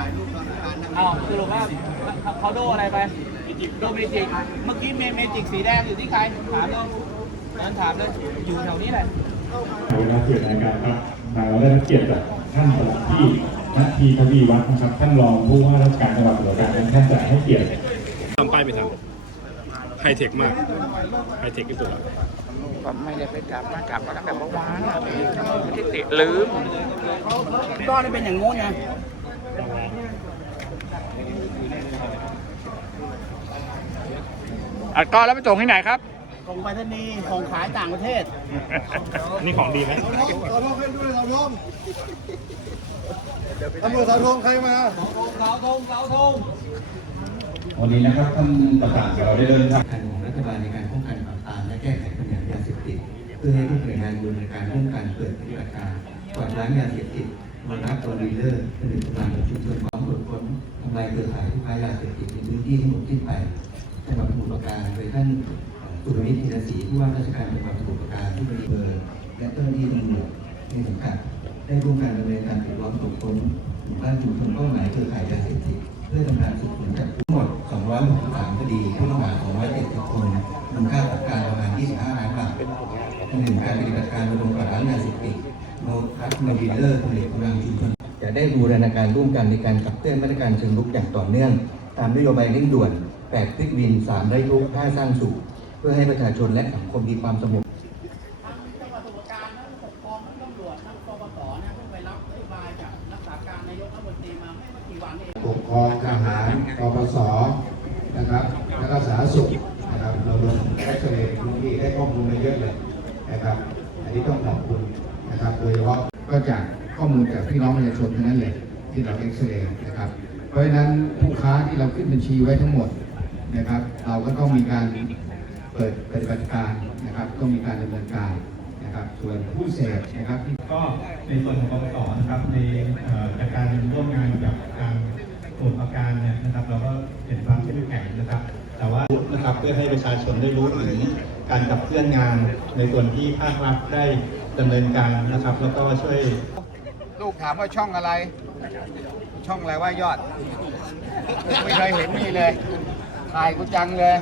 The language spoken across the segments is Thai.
ถ่ายรูปตอนการนั่งอ้าวสรุปว่าเขาโดอะไรไปโดเมจิกเมื่อกี้เมเมจิกสีแดงอยู่ที่ใครถามเลยนั้นถามเลยอยู่แถวนี้แหละขอเวลาเกียรติรายการครับมาได้รับเกียรติจากท่านประหลัดที่นัทีทวีวัฒน์นะครับท่านรองผู้ว่าราชการจังหวัดสมุทรปราการท่านจะให้เกียรติทำป้ายไปทำไฮเทคมากไฮเทคที่สุดแล้วก็ไม่ได้ไปกลับมากลับมาตั้งแต่เมื่อวานอะไม่ได้ติดลืมก้อนนี่เป็นอย่างงู้นไง อัดก้อนแล้วไปส่งที่ไหนครับ ส่งไปรษณีย์ส่งขายต่างประเทศนี่ของดีไหมสาวทงขึ้นด้วยสาวทงตำรวจสาวทงใครมาเสาธงเสาธงวันนี้นะครับท่านประธานเราได้เดินทางการของรัฐบาลในการป้องกันปราบปรามและแก้ไขปัญหายาเสพติด เพื่อให้ทุกหน่วยงานดำเนินการร่วมกันเปิดปฏิบัติการกวาดล้างยาเสพติด ระงับตัวดีเลอร์ผลิตภัณฑ์ของชุมชนพร้อมตรวจค้นทำลายเครือข่ายผู้ค้ายาเสพติดในพื้นที่ทั้งหมดที่ไปจังหวัดสมุทรปราการโดยท่านสุรวิทย์ธีรศรีผู้ว่าราชการจังหวัดสมุทรปราการที่บริเบอร์และเจ้าหน้าที่ตำรวจในสังกัดได้ร่วมกันดำเนินการปิดล้อมตรวจค้นหมู่บ้านชุมชนเป้าหมายเครือข่ายยาเสพติดเพื่อทำการสืบสวนจับทั้งหมด 263 คดีผู้ต้องหา270 คนมูลค่าของการประมาณ 25 ล้านบาทหนึ่งการปฏิบัติการระดมกวาดล้างยาเสพติด โนคัสโนดีเลอร์ผลิตกำลังชุมชนจะได้บูรณาการร่วมกันในการขับเคลื่อนมาตรการเชิงรุกอย่างต่อเนื่อง ตามนโยบายเร่งด่วน8คลิกวิน 3 ไร้ทุกข์5สร้างสุขเพื่อให้ประชาชนและสังคมมีความสงบจังหวัดตุรปการทั้งปกครองทั้งตำรวจทั้งปปสเนี่ยเพิ่งไปรับนโยบายจากรักษาการนายกรัฐมนตรีมาไม่กี่วันเองปกครองทหารปปสนะครับแล้วก็สาธารณสุขนะครับเราลงเอ็กซเรย์พื้นที่ได้ข้อมูลมาเยอะเลยนะครับ อันนี้ต้องขอบคุณนะครับโดยเฉพาะก็จากข้อมูลจากพี่น้องประชาชนทั้งนั้นเลยที่เราเอ็กซเรย์นะครับ เพราะฉะนั้นผู้ค้าที่เราขึ้นบัญชีไว้ทั้งหมดนะครับ เราก็ต้องมีการเปิดปฏิบัติการนะครับ ต้องมีการดำเนินการนะครับ ส่วนผู้เสพนะครับที่ก็ในส่วนของปปสนะครับในเอ่อจากการร่วมงานกับทางส่วนประการเนี่ยนะครับ เราก็เห็นความเข้มแข็งนะครับ แต่ว่านะครับเพื่อให้ประชาชนได้รู้ถึง การขับเคลื่อนงานในส่วนที่ภาครัฐได้ดำเนินการนะครับ แล้วก็ช่วยลูกถามว่าช่องอะไร ช่องอะไรว่ายอด ไม่เคยเห็นมีเลยถ่ายกูจังเลย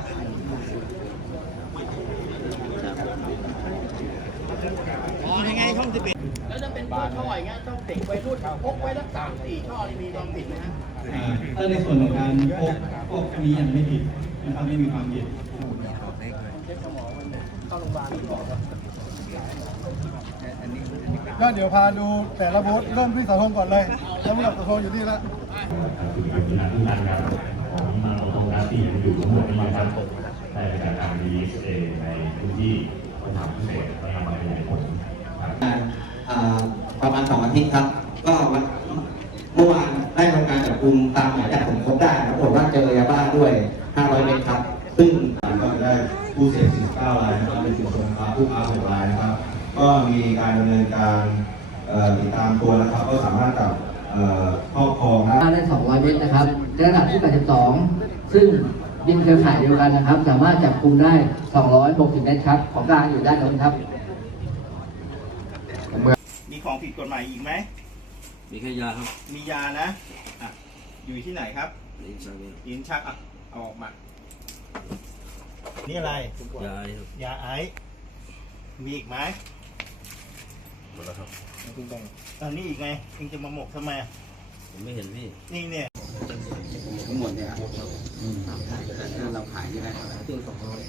อ๋อยังไงช่องสิบเอ็ดแล้วจะเป็นช่อช่ออย่างเงี้ยช่องเด็กวัยรุ่นพกไว้สักสามสี่ช่อนี่มีความผิดไหมฮะถ้าในส่วนของการพกพกนี้ยังไม่ผิดนะครับไม่มีความผิด ก็เดี๋ยวพาดูแต่ละบูธเริ่มที่เสาธงก่อนเลยแล้วมันกับเสาธงอยู่นี่แล้วครับคือเป็นงานที่งานครับผมมาตรงนั้นที่อยู่ทั้งหมดนี้นะครับได้จากการรีลิสเองในพื้นที่สถานพิเศษและนำมาขยายผลครับอ่าประมาณสองอาทิตย์ครับ ก็วันเมื่อวานได้ทำการจับกลุ่มตามหมายจับผมครบได้ปรากฏว่าเจอยาบ้าด้วย 500 เมตรครับ ซึ่งก็ ได้ผู้เสพ49รายนะครับเป็นสินค้าผู้ค้า6รายนะครับ ก็มีการดำเนินการเอ่อติดตามตัวนะครับ ก็สามารถจับเอ่อครอบครองนะได้ 200 เมตรนะครับระดับที่ 82 ซึ่งบินเครือข่ายเดียวกันนะครับ สามารถจับกลุ่มได้ 260 เมตรครับ ของกลางอยู่ด้านโน้นครับ มีของผิดกฎหมายอีกไหม มีแค่ยาครับ มียานะอะอยู่ที่ไหนครับ ลิ้นชักอะเอาออกมา นี่อะไร ยาครับยาไอซ์มีอีกไหมหมดแล้วครับคุณแบงอันนี้อีกไงเองจะมาหมกทำไมอะผมไม่เห็นพี่ นี่เนี่ย ทั้งหมดเนี่ยเราขายยังไงตัวสองร้อย